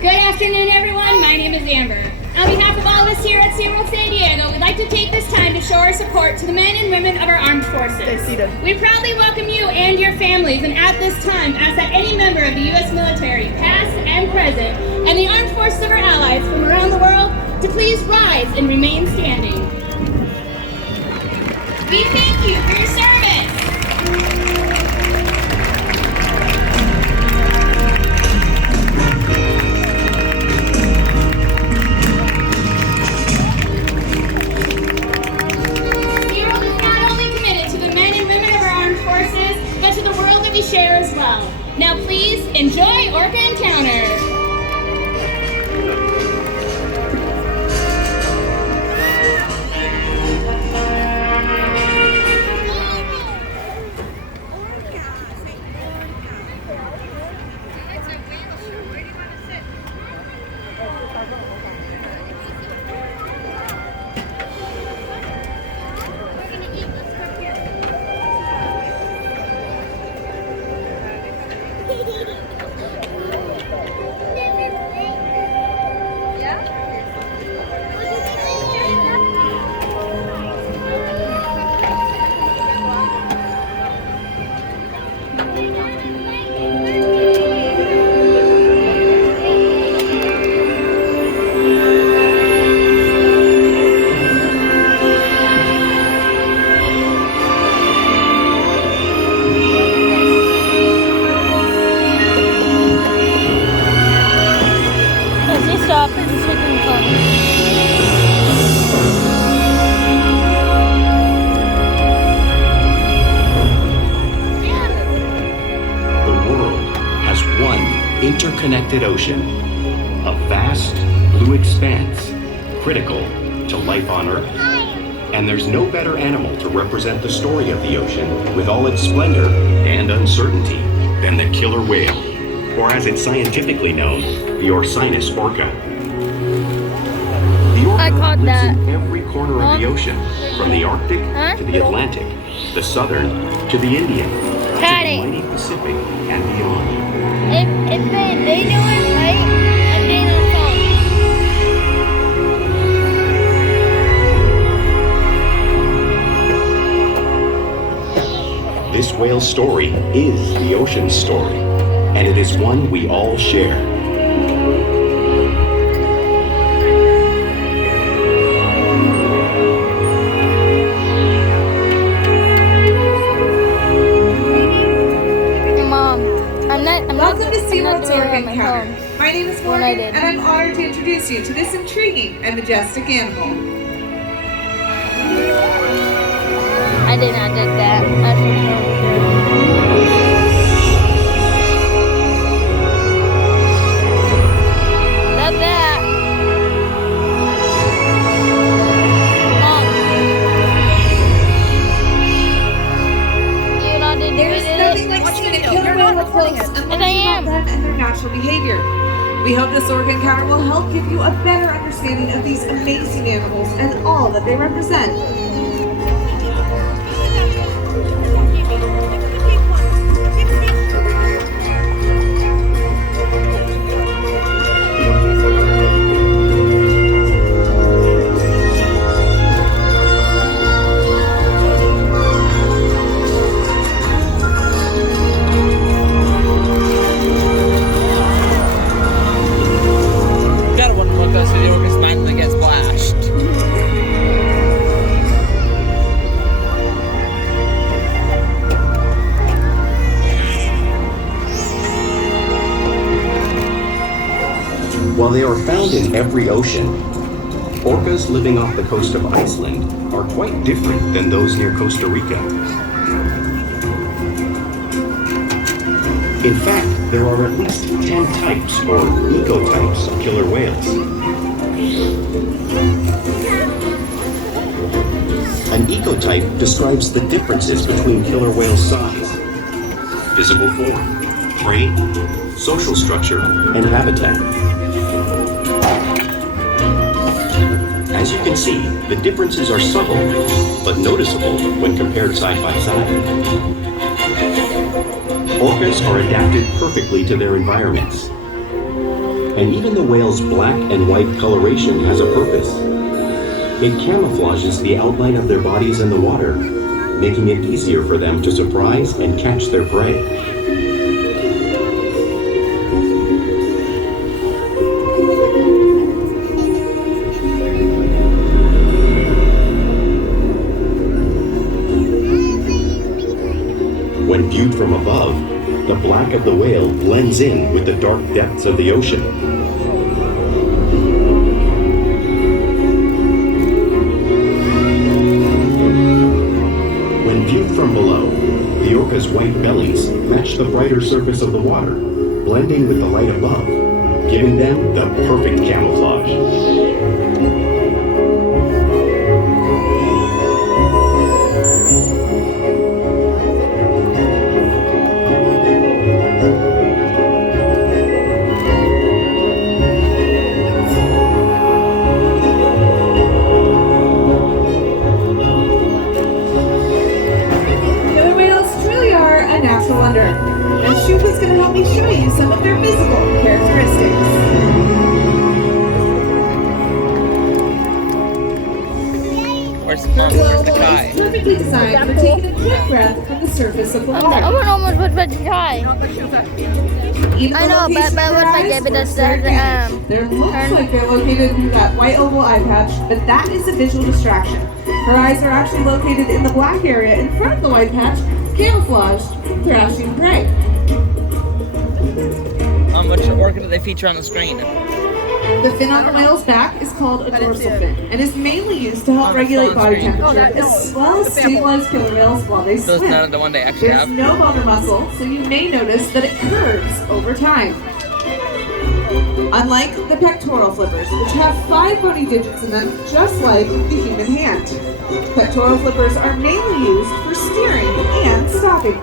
Good afternoon, everyone. My name is Amber. On behalf of all of us here at SeaWorld San Diego, we'd like to take this time to show our support to the men and women of our armed forces. We proudly welcome you and your families, and at this time ask that any member of the U.S. military, past and present, and the armed forces of our allies from around the world to please rise and remain standing. We thank you for your service. Share as well. Now please enjoy Orca Encounter. Interconnected ocean, a vast blue expanse critical to life on Earth. And there's no better animal to represent the story of the ocean with all its splendor and uncertainty than the killer whale, or as it's scientifically known, the Orcinus orca. The orca lives in every corner of the ocean, from the Arctic to the Atlantic, the Southern to the Indian, to the mighty Pacific and beyond. If they do it right, I'm getting on the phone. This whale's story is the ocean's story, and it is one we all share. Welcome to SeaWorld's Orca Encounter. My name is Morgan, and I'm honored to introduce you to this intriguing and majestic animal. I did not do that. That's for sure. Love that. Mom. You not did There's nothing like seeing a killer whale up close and learning about them and their natural behavior. We hope this Orca Encounter will help give you a better understanding of these amazing animals and all that they represent. While they are found in every ocean, orcas living off the coast of Iceland are quite different than those near Costa Rica. In fact, there are at least 10 types or ecotypes of killer whales. An ecotype describes the differences between killer whale size, physical form, prey, social structure, and habitat. As you can see, the differences are subtle, but noticeable when compared side by side. Orcas are adapted perfectly to their environments. And even the whale's black and white coloration has a purpose. It camouflages the outline of their bodies in the water, making it easier for them to surprise and catch their prey. When viewed from above, the black of the whale blends in with the dark depths of the ocean. When viewed from below, the orca's white bellies match the brighter surface of the water, blending with the light above, giving them the perfect camouflage. Shuka's going to help me show you some of their physical characteristics. Where's Her the gill guy? is perfectly designed for taking a quick breath from the surface of the water. I would almost put the try. Even I know, the location but of what their if I eyes gave it a works their advantage. They look like they're located through that white oval eye patch, but that is a visual distraction. Her eyes are actually located in the black area in front of the white patch, camouflaged, thrashing prey. Which orca do they feature on the screen? The fin on the whale's back is called a dorsal fin and is mainly used to help regulate body temperature as well as stabilize killer whales while they Those swim. none of the one they actually There's have. no boner muscle, so you may notice that it curves over time. Unlike the pectoral flippers, which have 5 bony digits in them, just like the human hand. Pectoral flippers are mainly used for steering and stopping.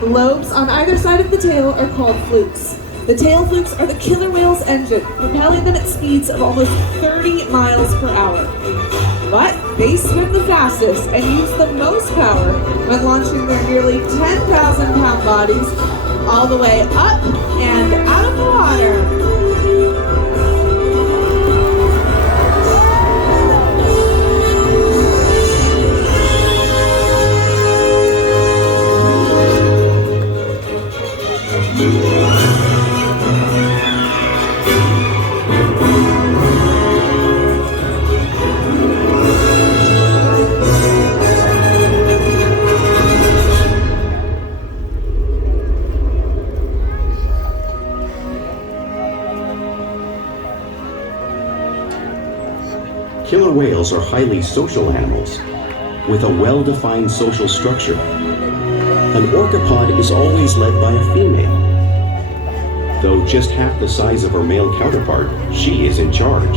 The lobes on either side of the tail are called flukes. The tail flukes are the killer whale's engine, propelling them at speeds of almost 30 miles per hour. But they swim the fastest and use the most power when launching their nearly 10,000-pound bodies all the way up and out of the water. Killer whales are highly social animals with a well-defined social structure. An orcapod is always led by a female. Though just half the size of her male counterpart, she is in charge.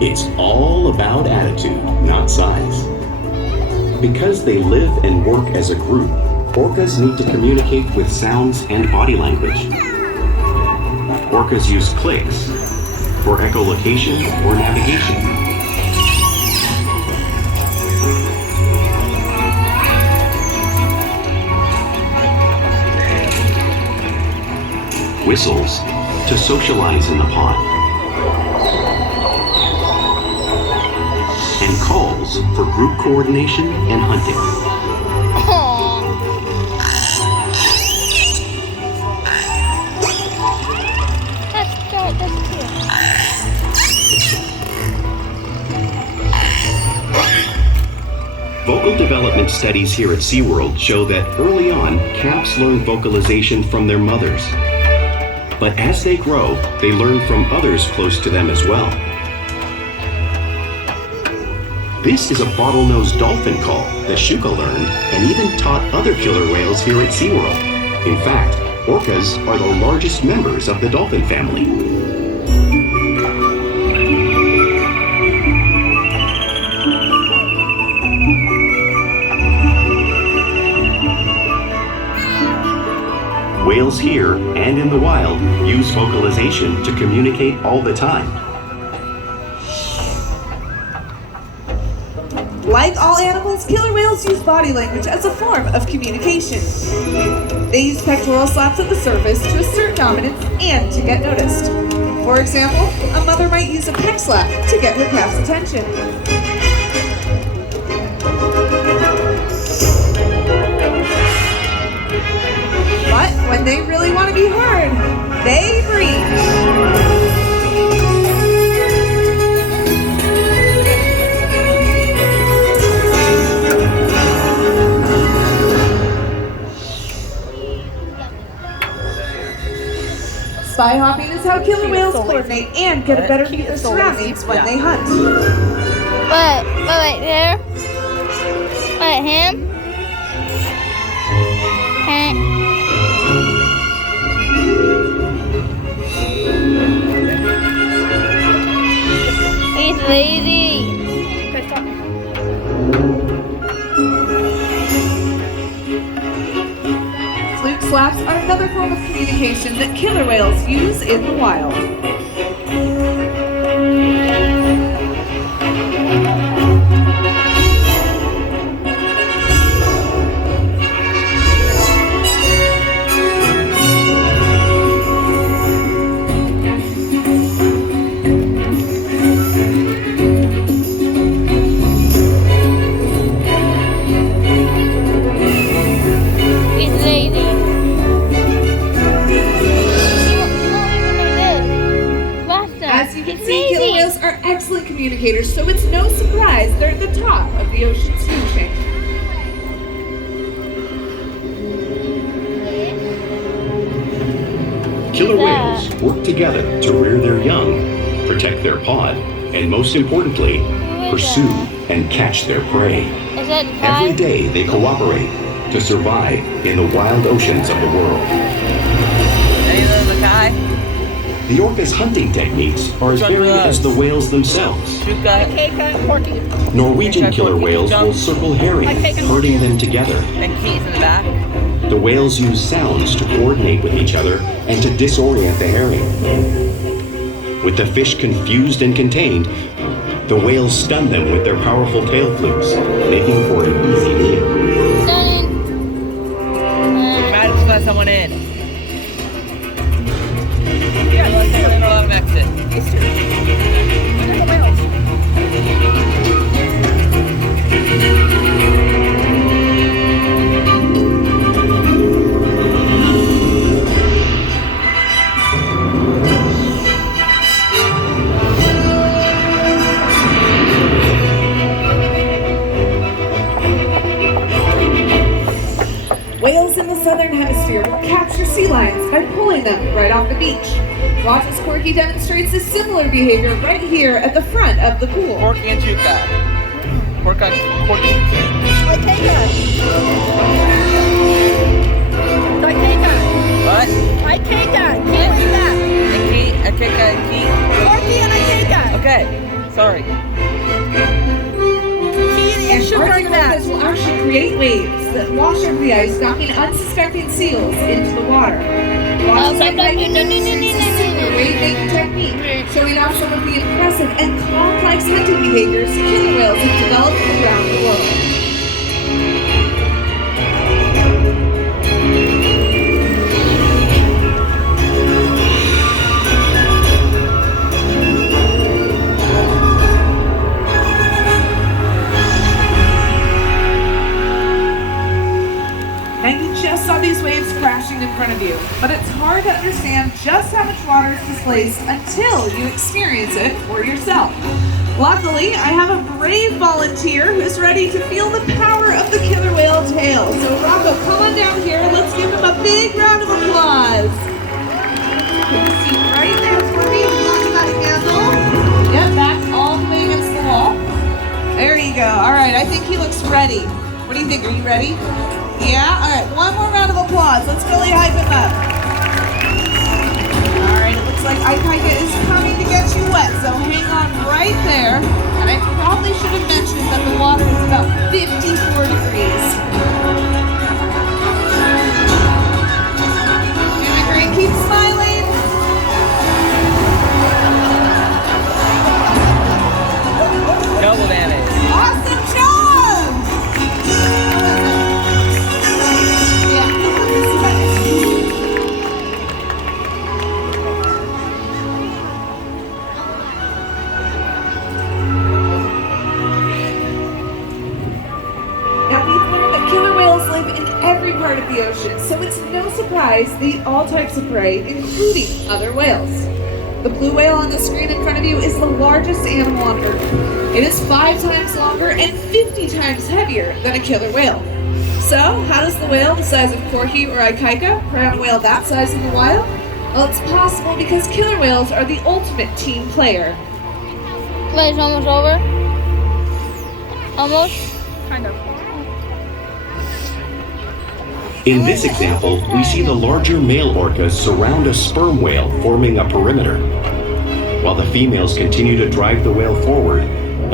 It's all about attitude, not size. Because they live and work as a group, orcas need to communicate with sounds and body language. Orcas use clicks for echolocation or navigation. Whistles to socialize in the pod. And calls for group coordination and hunting. Vocal development studies here at SeaWorld show that early on, calves learn vocalization from their mothers. But as they grow, they learn from others close to them as well. This is a bottlenose dolphin call that Shuka learned and even taught other killer whales here at SeaWorld. In fact, orcas are the largest members of the dolphin family. Whales here and in the wild use vocalization to communicate all the time. Like all animals, killer whales use body language as a form of communication. They use pectoral slaps at the surface to assert dominance and to get noticed. For example, a mother might use a peck slap to get her calf's attention. But when they really want to be heard, they breathe. Spy hopping is how killer whales coordinate and get a better view of surroundings when they hunt. Wait, there. Wait, him? He's lazy. Fluke slaps are another form of communication that killer whales use in the wild. Excellent communicators, so it's no surprise they're at the top of the ocean's food chain. Killer whales work together to rear their young, protect their pod, and most importantly, pursue and catch their prey. Is that Every day they cooperate to survive in the wild oceans of the world. Any of those a Kai? The orca's hunting techniques are as varied as the whales themselves. Norwegian killer whales will circle herring, herding them together. And Keith in the back. The whales use sounds to coordinate with each other and to disorient the herring. With the fish confused and contained, the whales stun them with their powerful tail flukes, making for an easy meal. Might just let someone in. Yeah, let's let them exit. These two. Look at the whales. Whales in the southern hemisphere will capture sea lions by pulling them right off the beach. Watch as Corky demonstrates a similar behavior right here at the front of the pool. Orca Encounter. Orca. What? Okay, sorry. Orcas will actually create waves that wash over the ice, knocking unsuspecting seals into the water. Watch as I wave-making technique, showing off some of the impressive and complex hunting behaviors killer whales have developed around the world. Saw these waves crashing in front of you, but it's hard to understand just how much water is displaced until you experience it for yourself. Luckily, I have a brave volunteer who's ready to feel the power of the killer whale tail. So Rocco, come on down here. Let's give him a big round of applause. Put the seat right there for me. Lock that handle. Yep, back all the way against the wall. There you go. All right, I think he looks ready. What do you think? Are you ready? Yeah? All right, one more round of applause. Let's really hype him up. All right, it looks like Ikaika is coming to get you wet, so hang on right there. And I probably should have mentioned that the water is about 54 degrees. Doing great. Keep smiling. Double damage. Awesome job! Now we've learned that killer whales live in every part of the ocean, so it's no surprise they eat all types of prey, including other whales. The blue whale on the screen in front of you is the largest animal on Earth. It is 5 times longer and 50 times heavier than a killer whale. So, how does the whale the size of Corky or Ikaika prey on a whale that size in the wild? Well, it's possible because killer whales are the ultimate team player. Play's almost over. Almost. Kind of. In this example, we see the larger male orcas surround a sperm whale, forming a perimeter, while the females continue to drive the whale forward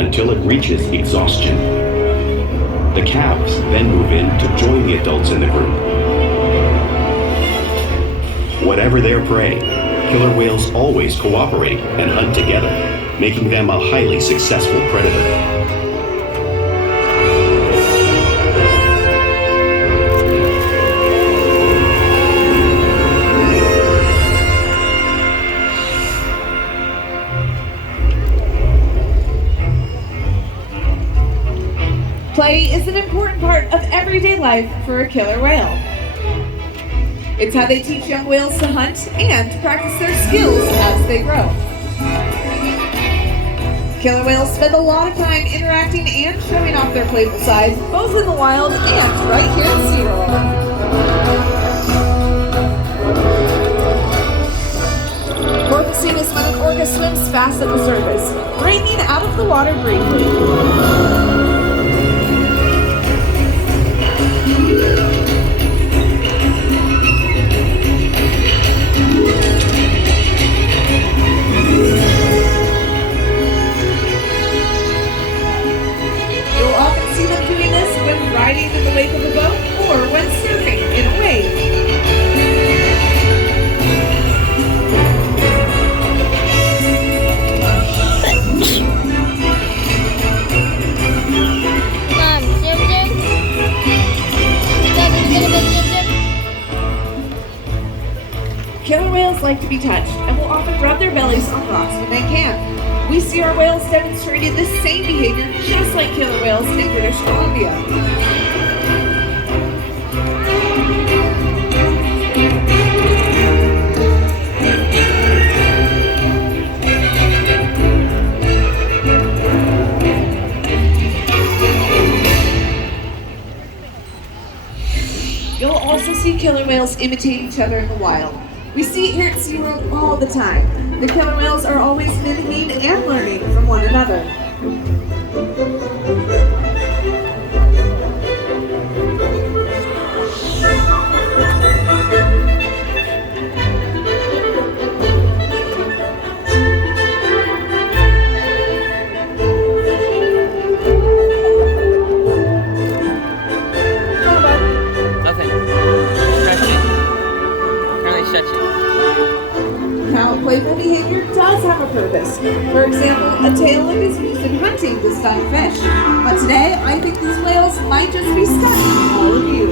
until it reaches exhaustion. The calves then move in to join the adults in the group. Whatever their prey, killer whales always cooperate and hunt together, making them a highly successful predator. Play is an important part of everyday life for a killer whale. It's how they teach young whales to hunt and to practice their skills as they grow. Killer whales spend a lot of time interacting and showing off their playful sides, both in the wild and right here at SeaWorld. Porpoising is when an orca swims fast at the surface, breaking out of the water briefly. You'll often see them doing this when riding in the wake of a boat or when surfing in a wave. Killer whales like to be touched and will often rub their bellies on rocks when they can. We see our whales demonstrating this same behavior just like killer whales in British Columbia. You'll also see killer whales imitate each other in the wild. We see it here at SeaWorld all the time. The killer whales are always mimicking and learning from one another. Now, playful behavior does have a purpose. For example, a tail whip is used in hunting to stun fish. But today, I think these whales might just be stunning all of you.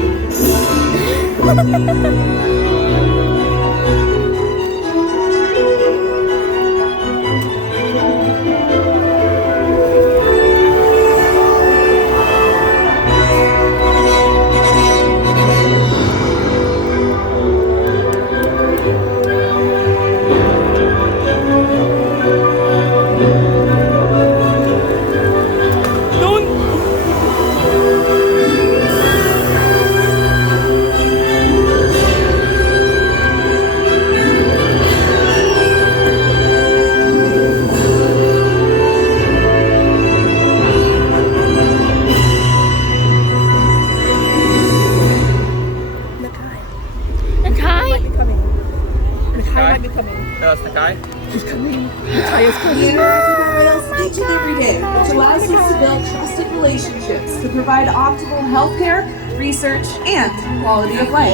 No, it's the guy. We interact with our whales each and every day, which allows us to build trusted relationships to provide optimal healthcare, research, and quality of life.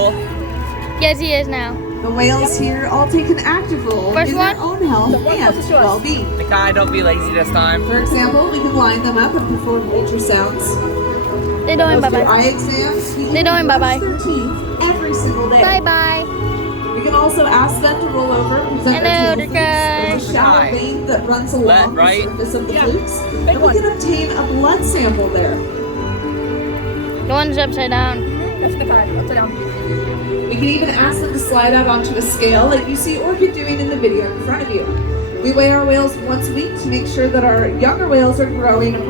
Yes, he is now. The whales here all take an active role First in one? their own health and well-being. The guy, don't be lazy this time. For example, we can line them up and perform ultrasounds. They're doing Go through bye-bye. eye exams. We can They're doing brush bye-bye. their teeth every single day. Bye-bye. We can also ask them to roll over and present Hello, their tail guys. flukes. There's a shallow Hi. vein that runs along right? the surface of the flukes, and we can obtain a blood sample there. The one's upside down. That's the guy, upside down. We can even ask them to slide out onto a scale like you see Orca doing in the video in front of you. We weigh our whales once a week to make sure that our younger whales are growing appropriately.